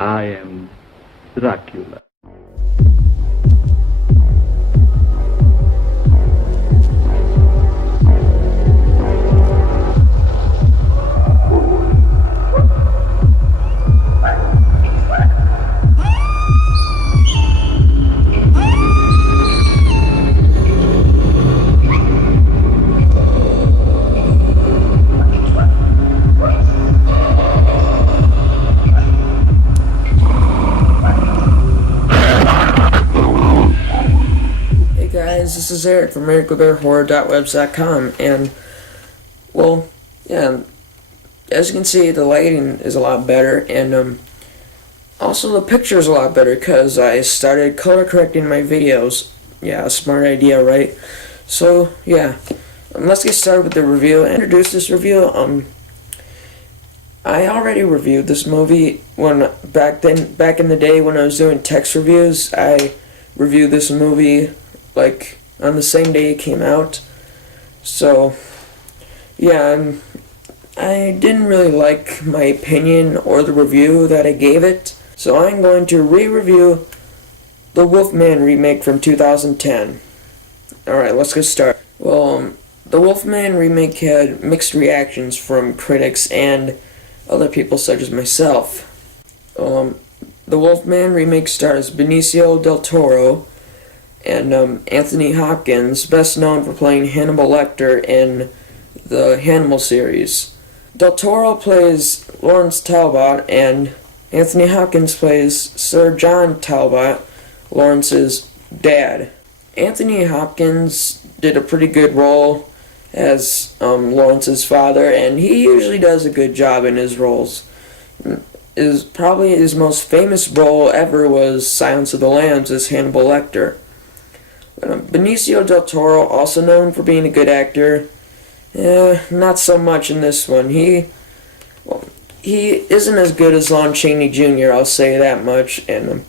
I am Dracula. This is Eric from EricLoubertHorror.webs.com, and, well, yeah, as you can see, the lighting is a lot better, and, also the picture is a lot better, because I started color correcting my videos. Yeah, a smart idea, right? So, yeah, let's get started with the review. Introduce this review. I already reviewed this movie back in the day when I was doing text reviews. I reviewed this movie, like, on the same day it came out. So, yeah, I didn't really like my opinion or the review that I gave it. So I'm going to re-review the Wolfman remake from 2010. Alright, let's get started. Well, the Wolfman remake had mixed reactions from critics and other people such as myself. The Wolfman remake stars Benicio del Toro and Anthony Hopkins, best known for playing Hannibal Lecter in the Hannibal series. Del Toro plays Lawrence Talbot, and Anthony Hopkins plays Sir John Talbot, Lawrence's dad. Anthony Hopkins did a pretty good role as Lawrence's father, and he usually does a good job in his roles. Probably his most famous role ever was Silence of the Lambs as Hannibal Lecter. Benicio del Toro, also known for being a good actor, not so much in this one. He isn't as good as Lon Chaney Jr., I'll say that much, and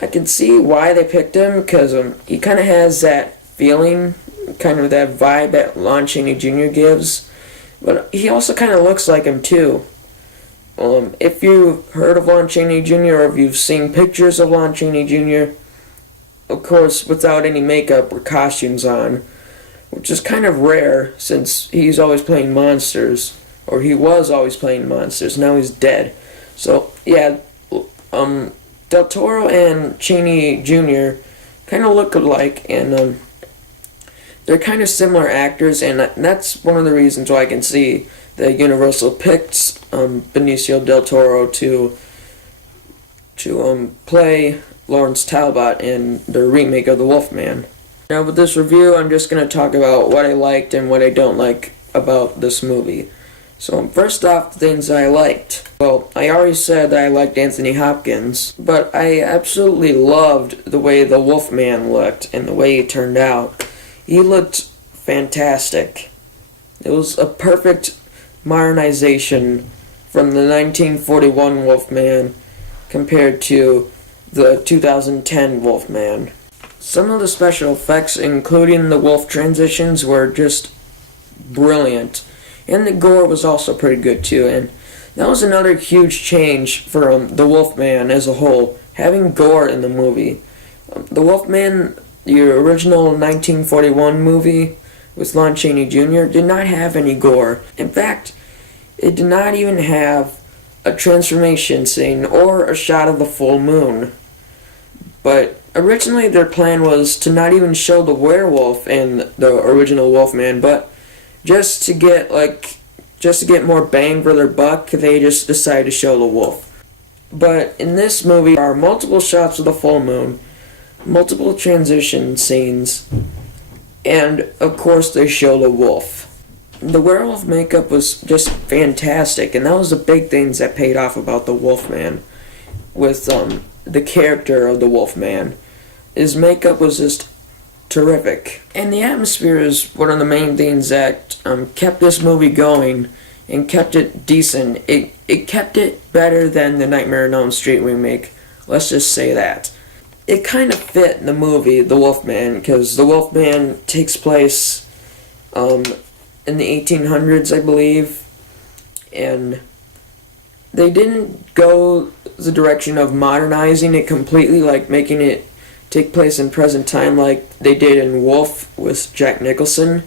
I can see why they picked him, because he kind of has that feeling, kind of that vibe that Lon Chaney Jr. gives, but he also kind of looks like him too. If you've heard of Lon Chaney Jr., or if you've seen pictures of Lon Chaney Jr., of course, without any makeup or costumes on, which is kind of rare since he's always playing monsters, or he was always playing monsters. Now he's dead. So, yeah, Del Toro and Chaney Jr. kind of look alike, and they're kind of similar actors, and that's one of the reasons why I can see that Universal picked Benicio del Toro to play Lawrence Talbot in the remake of The Wolfman. Now with this review, I'm just going to talk about what I liked and what I don't like about this movie. So first off, the things I liked. Well, I already said that I liked Anthony Hopkins, but I absolutely loved the way the Wolfman looked and the way he turned out. He looked fantastic. It was a perfect modernization from the 1941 Wolfman compared to the 2010 Wolfman. Some of the special effects, including the wolf transitions, were just brilliant. And the gore was also pretty good too, and that was another huge change for the Wolfman as a whole, having gore in the movie. The Wolfman, the original 1941 movie with Lon Chaney Jr., did not have any gore. In fact, it did not even have a transformation scene or a shot of the full moon. But originally their plan was to not even show the werewolf in the original Wolfman, but just to get more bang for their buck, they just decided to show the wolf. But in this movie, there are multiple shots of the full moon, multiple transition scenes, and of course they show the wolf. The werewolf makeup was just fantastic, and that was the big things that paid off about the Wolfman with the character of the Wolfman. His makeup was just terrific. And the atmosphere is one of the main things that kept this movie going and kept it decent. It kept it better than the Nightmare on Elm Street remake. Let's just say that. It kind of fit the movie, The Wolfman, because The Wolfman takes place in the 1800s, I believe, and they didn't go the direction of modernizing it completely, like making it take place in present time like they did in Wolf with Jack Nicholson.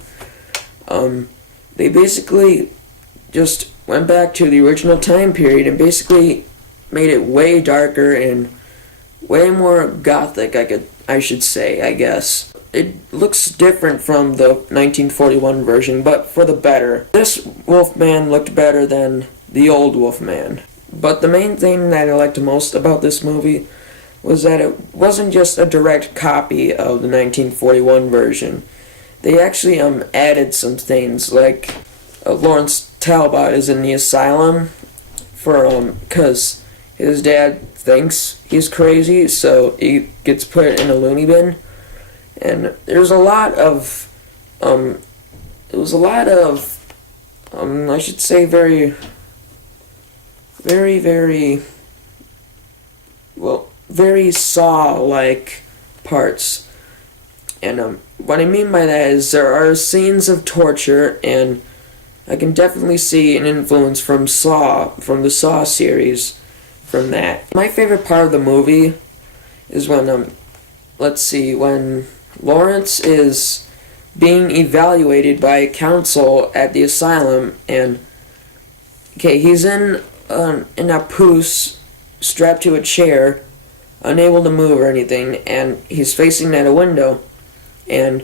They basically just went back to the original time period and basically made it way darker and way more gothic, I should say, I guess. It looks different from the 1941 version, but for the better. This Wolfman looked better than the old Wolfman. But the main thing that I liked most about this movie was that it wasn't just a direct copy of the 1941 version. They actually added some things, like Lawrence Talbot is in the asylum for because his dad thinks he's crazy, so he gets put in a loony bin. And there's a lot of I should say very Saw-like parts. And what I mean by that is there are scenes of torture, and I can definitely see an influence from the Saw series, from that. My favorite part of the movie is when, when Lawrence is being evaluated by counsel at the asylum, and he's in a poose, strapped to a chair, unable to move or anything, and he's facing at a window, and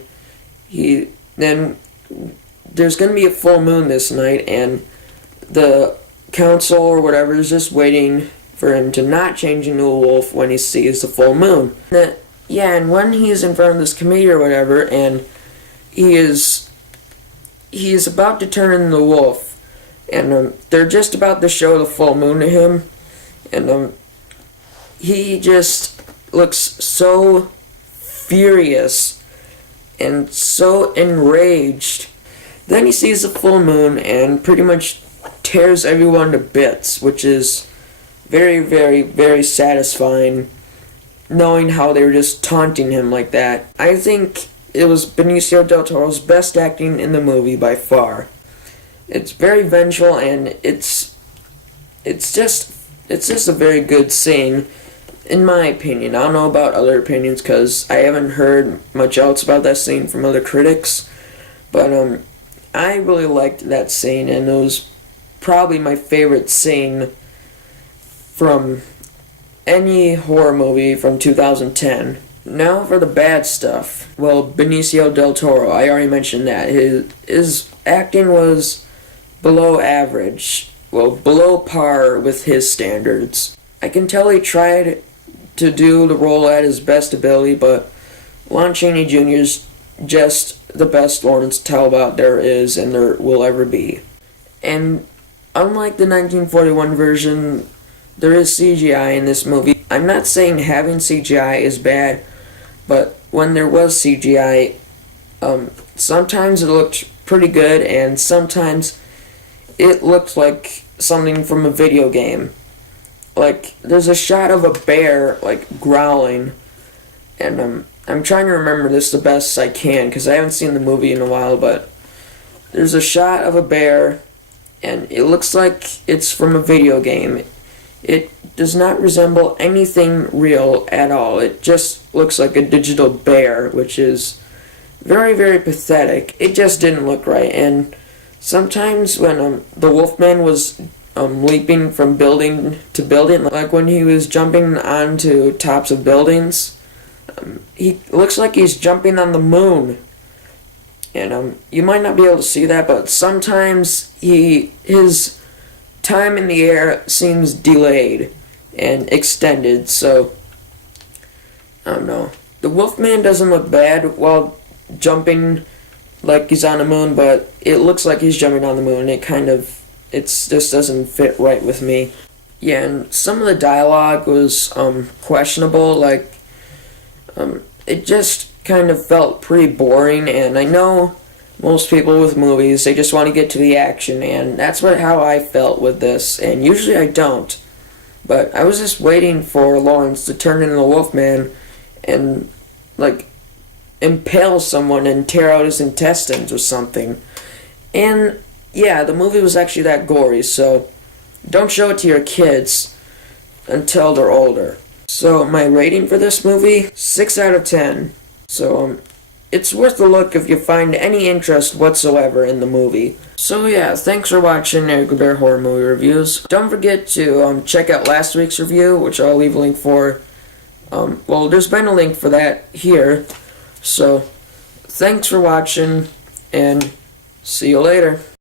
there's going to be a full moon this night, and the counsel or whatever is just waiting for him to not change into a wolf when he sees the full moon. And when he's in front of this committee or whatever, and he is about to turn into a wolf, and they're just about to show the full moon to him, and he just looks so furious and so enraged. Then he sees the full moon and pretty much tears everyone to bits, which is very, very, very satisfying, knowing how they were just taunting him like that. I think it was Benicio del Toro's best acting in the movie by far. It's very vengeful, and it's just a very good scene, in my opinion. I don't know about other opinions because I haven't heard much else about that scene from other critics, but I really liked that scene, and it was probably my favorite scene from any horror movie from 2010. Now for the bad stuff. Well, Benicio del Toro, I already mentioned that. His acting was below average. Well, below par with his standards. I can tell he tried to do the role at his best ability, but Lon Chaney Jr. is just the best Lawrence Talbot there is and there will ever be. And unlike the 1941 version, there is CGI in this movie. I'm not saying having CGI is bad, but when there was CGI, sometimes it looked pretty good, and sometimes it looked like something from a video game. Like, there's a shot of a bear, like, growling, and I'm trying to remember this the best I can, because I haven't seen the movie in a while, but there's a shot of a bear, and it looks like it's from a video game. It does not resemble anything real at all. It just looks like a digital bear, which is very, very pathetic. It just didn't look right, and sometimes when the Wolfman was leaping from building to building, like when he was jumping onto tops of buildings, he looks like he's jumping on the moon. And you might not be able to see that, but sometimes his time in the air seems delayed and extended, so I don't know. The Wolfman doesn't look bad while jumping like he's on the moon, but it looks like he's jumping on the moon. It just doesn't fit right with me. Yeah, and some of the dialogue was questionable. Like, it just kind of felt pretty boring, and I know most people with movies, they just want to get to the action, and that's how I felt with this, and usually I don't. But I was just waiting for Lawrence to turn into the Wolfman and, like, impale someone and tear out his intestines or something. And yeah, the movie was actually that gory, so don't show it to your kids. until they're older. So my rating for this movie, 6 out of 10. So it's worth a look if you find any interest whatsoever in the movie. So yeah, thanks for watching Loubert Horror Movie Reviews. Don't forget to check out last week's review, which I'll leave a link for. Well, there's been a link for that here. So thanks for watching, and see you later.